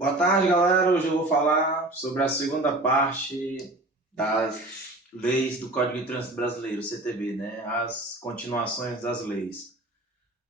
Boa tarde, galera. Hoje eu vou falar sobre a segunda parte das leis do Código de Trânsito Brasileiro, CTB, né? As continuações das leis.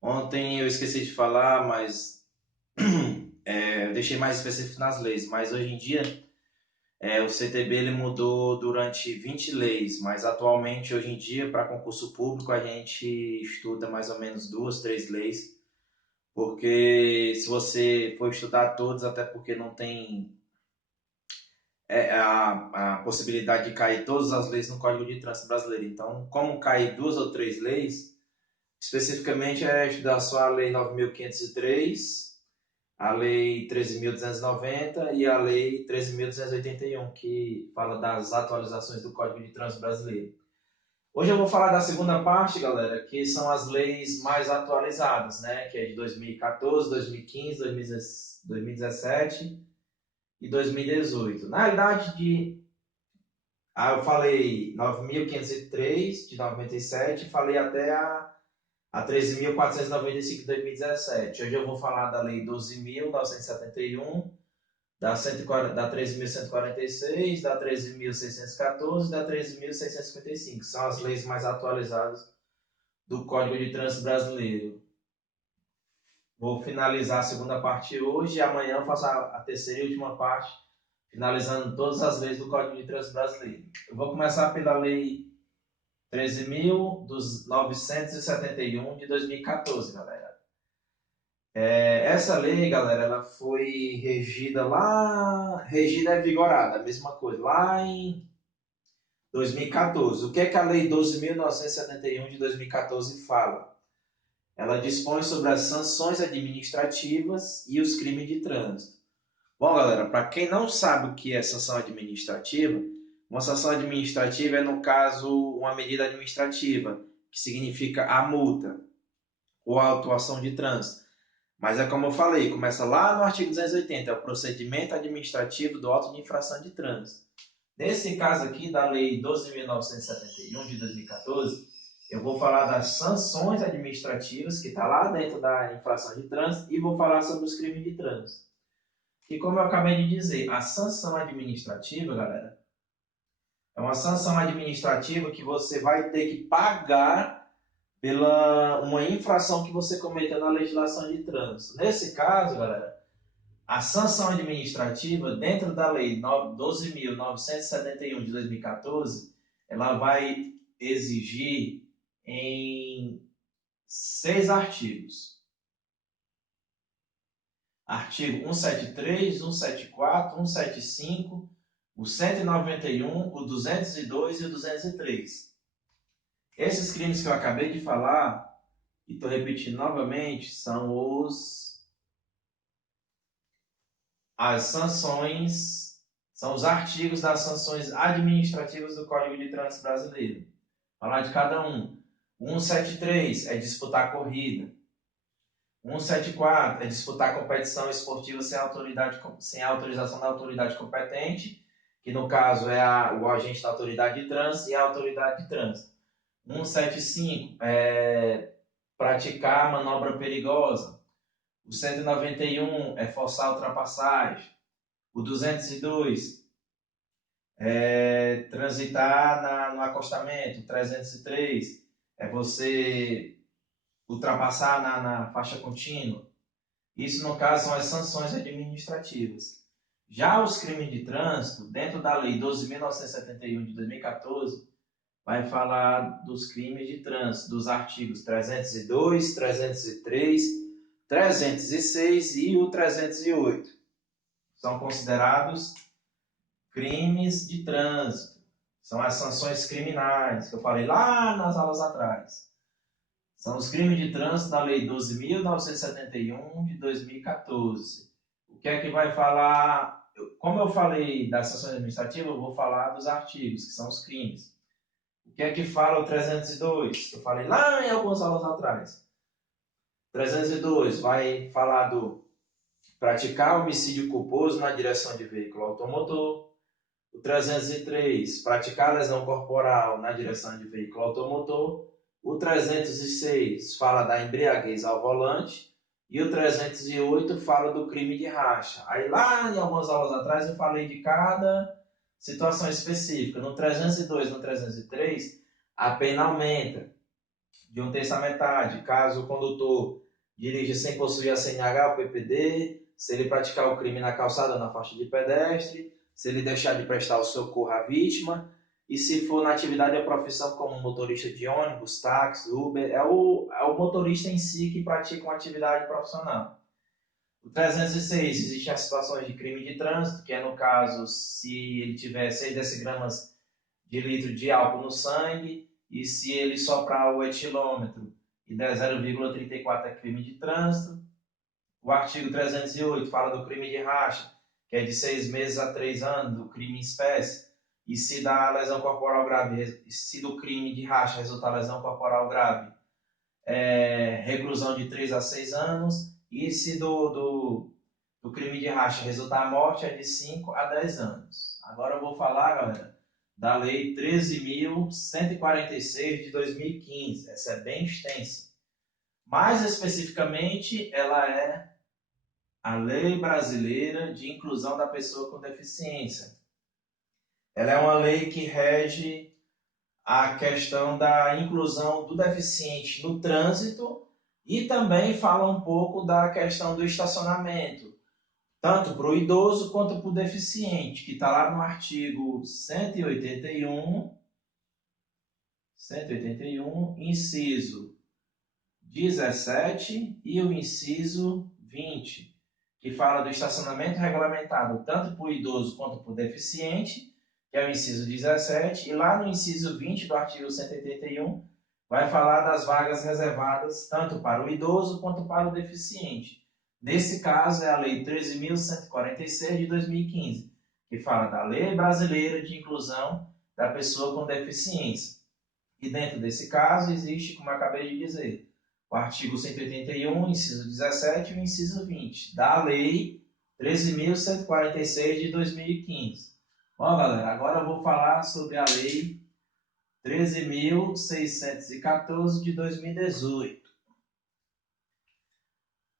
Ontem eu esqueci de falar, mas eu deixei mais específico nas leis. Mas hoje em dia, o CTB ele mudou durante 20 leis, mas atualmente, hoje em dia, para concurso público, a gente estuda mais ou menos duas, três leis, porque se você for estudar todas, até porque não tem a possibilidade de cair todas as leis no Código de Trânsito Brasileiro. Então, como cair duas ou três leis, especificamente é estudar só a Lei 9.503, a Lei 13.290 e a Lei 13.281, que fala das atualizações do Código de Trânsito Brasileiro. Hoje eu vou falar da segunda parte, galera, que são as leis mais atualizadas, né? Que é de 2014, 2015, 2017 e 2018. Na realidade, eu falei 9.503 de 97, falei até a 13.495 de 2017. Hoje eu vou falar da Lei 12.971, da 13.146, da 13.614 e da 13.655. São as leis mais atualizadas do Código de Trânsito Brasileiro. Vou finalizar a segunda parte hoje e amanhã eu faço a terceira e última parte, finalizando todas as leis do Código de Trânsito Brasileiro. Eu vou começar pela Lei 13.971 de 2014, galera. Essa lei, galera, ela foi regida e vigorada, a mesma coisa, lá em 2014. O que é que a Lei 12.971 de 2014 fala? Ela dispõe sobre as sanções administrativas e os crimes de trânsito. Bom, galera, para quem não sabe o que é sanção administrativa, uma sanção administrativa é, no caso, uma medida administrativa, que significa a multa ou a autuação de trânsito. Mas é como eu falei, começa lá no artigo 280, é o procedimento administrativo do auto de infração de trânsito. Nesse caso aqui, da Lei 12.971 de 2014, eu vou falar das sanções administrativas, que está lá dentro da infração de trânsito, e vou falar sobre os crimes de trânsito. E como eu acabei de dizer, a sanção administrativa, galera, é uma sanção administrativa que você vai ter que pagar pela uma infração que você cometeu na legislação de trânsito. Nesse caso, galera, a sanção administrativa, dentro da Lei 12.971 de 2014, ela vai exigir em 6 artigos. Artigo 173, 174, 175, o 191, o 202 e o 203. Esses crimes que eu acabei de falar, e estou repetindo novamente, são as sanções, são os artigos das sanções administrativas do Código de Trânsito Brasileiro. Vou falar de cada um. 173 é disputar corrida. 174 é disputar competição esportiva sem a autorização da autoridade competente, que no caso é o agente da autoridade de trânsito e a autoridade de trânsito. 175 é praticar manobra perigosa. O 191 é forçar a ultrapassagem. O 202 é transitar no acostamento. O 303 é você ultrapassar na faixa contínua. Isso, no caso, são as sanções administrativas. Já os crimes de trânsito, dentro da Lei 12.971 de 2014, vai falar dos crimes de trânsito, dos artigos 302, 303, 306 e o 308. São considerados crimes de trânsito. São as sanções criminais, que eu falei lá nas aulas atrás. São os crimes de trânsito da Lei 12.971 de 2014. O que é que vai falar? Como eu falei das sanções administrativas, eu vou falar dos artigos, que são os crimes. O que é que fala o 302? Eu falei lá em algumas aulas atrás. 302 vai falar do praticar homicídio culposo na direção de veículo automotor. O 303, praticar lesão corporal na direção de veículo automotor. O 306 fala da embriaguez ao volante. E o 308 fala do crime de racha. Aí lá em algumas aulas atrás eu falei de cada situação específica. No 302, no 303, a pena aumenta de 1/3 à metade, caso o condutor dirija sem possuir a CNH ou PPD, se ele praticar o crime na calçada ou na faixa de pedestre, se ele deixar de prestar o socorro à vítima, e se for na atividade ou profissão como motorista de ônibus, táxi, Uber, é o motorista em si que pratica uma atividade profissional. O 306, existem as situações de crime de trânsito, que é no caso se ele tiver 6 decigramas de litro de álcool no sangue, e se ele soprar o etilômetro e der 0,34 é crime de trânsito. O artigo 308 fala do crime de racha, que é de 6 meses a 3 anos, do crime em espécie. E se da lesão corporal grave, se do crime de racha resultar lesão corporal grave, reclusão de 3 a 6 anos. E se do crime de racha resultar morte, é de 5 a 10 anos. Agora eu vou falar, galera, da Lei 13.146 de 2015. Essa é bem extensa. Mais especificamente, ela é a Lei Brasileira de Inclusão da Pessoa com Deficiência. Ela é uma lei que rege a questão da inclusão do deficiente no trânsito e também fala um pouco da questão do estacionamento, tanto para o idoso quanto para o deficiente, que está lá no artigo 181, inciso 17 e o inciso 20, que fala do estacionamento regulamentado tanto para o idoso quanto para o deficiente, que é o inciso 17, e lá no inciso 20 do artigo 181 vai falar das vagas reservadas tanto para o idoso quanto para o deficiente. Nesse caso é a Lei 13.146 de 2015, que fala da Lei Brasileira de Inclusão da Pessoa com Deficiência. E dentro desse caso existe, como eu acabei de dizer, o artigo 181, inciso 17 e o inciso 20 da Lei 13.146 de 2015. Bom, galera, agora eu vou falar sobre a Lei 13.614 de 2018.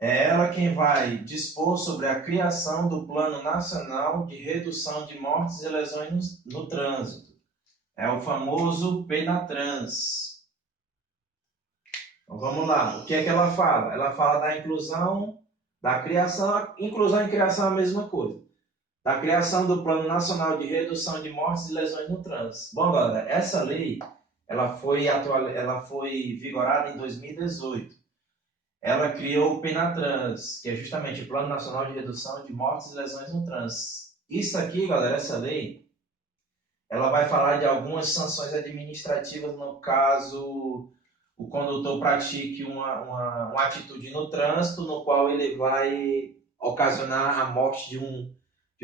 É ela quem vai dispor sobre a criação do Plano Nacional de Redução de Mortes e Lesões no Trânsito. É o famoso PENATRANS. Então vamos lá, o que é que ela fala? Ela fala da inclusão, da criação, inclusão e criação é a mesma coisa. Da criação do Plano Nacional de Redução de Mortes e Lesões no Trânsito. Bom, galera, essa lei ela foi vigorada em 2018. Ela criou o PENATRANS, que é justamente o Plano Nacional de Redução de Mortes e Lesões no Trânsito. Isso aqui, galera, essa lei, ela vai falar de algumas sanções administrativas no caso o condutor pratique uma atitude no trânsito no qual ele vai ocasionar a morte de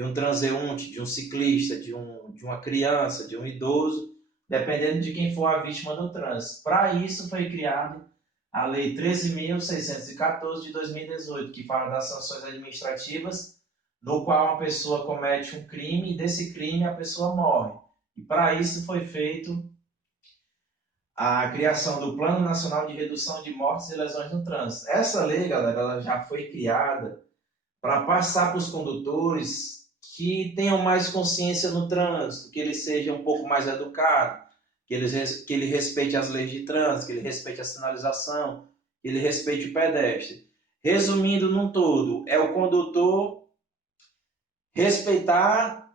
um transeunte, de um ciclista, de uma criança, de um idoso, dependendo de quem for a vítima do trânsito. Para isso foi criada a Lei 13.614 de 2018, que fala das sanções administrativas, no qual uma pessoa comete um crime e desse crime a pessoa morre. E para isso foi feito a criação do Plano Nacional de Redução de Mortes e Lesões no Trânsito. Essa lei, galera, ela já foi criada para passar para os condutores que tenham mais consciência no trânsito, que ele seja um pouco mais educado, que ele respeite as leis de trânsito, que ele respeite a sinalização, que ele respeite o pedestre. Resumindo num todo, é o condutor respeitar,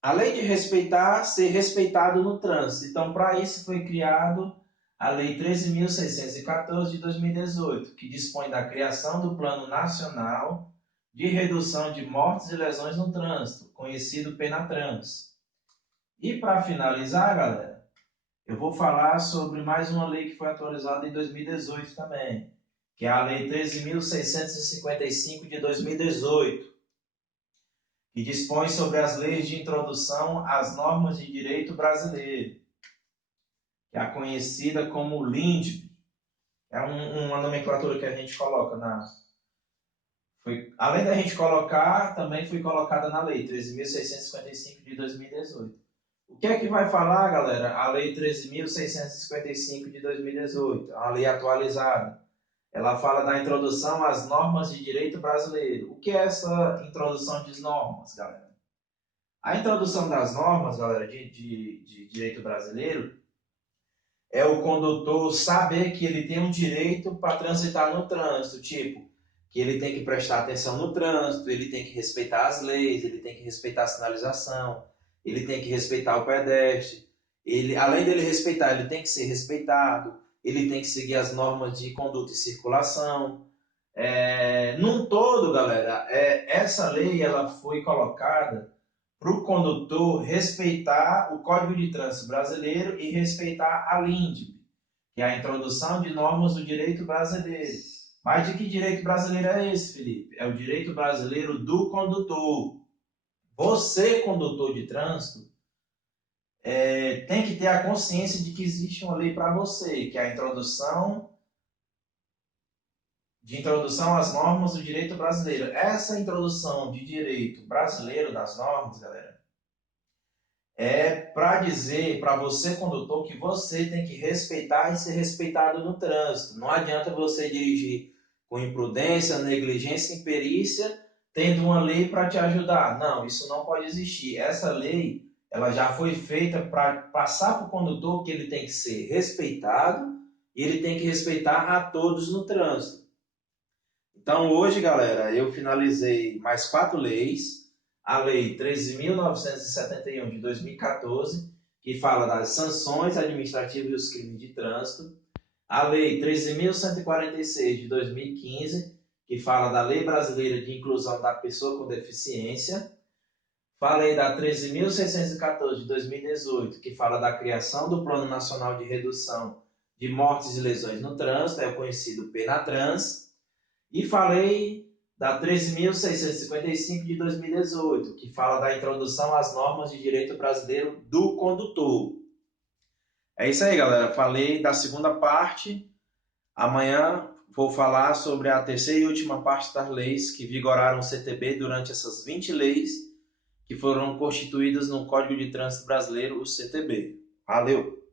além de respeitar, ser respeitado no trânsito. Então, para isso foi criado a Lei 13.614 de 2018, que dispõe da criação do Plano Nacional de Redução de Mortes e Lesões no Trânsito, conhecido PENATRANS. E para finalizar, galera, eu vou falar sobre mais uma lei que foi atualizada em 2018 também, que é a Lei 13.655 de 2018, que dispõe sobre as leis de introdução às normas de direito brasileiro, que é a conhecida como LINDB. É uma nomenclatura que a gente coloca além da gente colocar, também foi colocada na Lei 13.655 de 2018. O que é que vai falar, galera, a Lei 13.655 de 2018, a lei atualizada? ela fala da introdução às normas de direito brasileiro. O que é essa introdução de normas, galera? A introdução das normas, galera, de direito brasileiro é o condutor saber que ele tem um direito para transitar no trânsito, tipo, que ele tem que prestar atenção no trânsito, ele tem que respeitar as leis, ele tem que respeitar a sinalização, ele tem que respeitar o pedestre, ele, além dele respeitar, ele tem que ser respeitado, ele tem que seguir as normas de conduta e circulação. Num todo, galera, essa lei ela foi colocada para o condutor respeitar o Código de Trânsito Brasileiro e respeitar a LINDB, que é a Introdução de Normas do Direito Brasileiro. Mas de que direito brasileiro é esse, Felipe? É o direito brasileiro do condutor. Você, condutor de trânsito, tem que ter a consciência de que existe uma lei para você, que é a introdução às normas do direito brasileiro. Essa introdução de direito brasileiro das normas, galera, é para dizer para você, condutor, que você tem que respeitar e ser respeitado no trânsito. Não adianta você dirigir com imprudência, negligência, imperícia, tendo uma lei para te ajudar. Não, isso não pode existir. Essa lei ela já foi feita para passar para o condutor que ele tem que ser respeitado e ele tem que respeitar a todos no trânsito. Então, hoje, galera, eu finalizei mais 4 leis. A Lei 13.971 de 2014, que fala das sanções administrativas e os crimes de trânsito. A Lei 13.146 de 2015, que fala da Lei Brasileira de Inclusão da Pessoa com Deficiência. Falei da 13.614 de 2018, que fala da criação do Plano Nacional de Redução de Mortes e Lesões no Trânsito, é o conhecido PENATRANS. E falei da 13.655 de 2018, que fala da introdução às normas de direito brasileiro do condutor. É isso aí, galera. Falei da segunda parte. Amanhã vou falar sobre a terceira e última parte das leis que vigoraram o CTB durante essas 20 leis que foram constituídas no Código de Trânsito Brasileiro, o CTB. Valeu!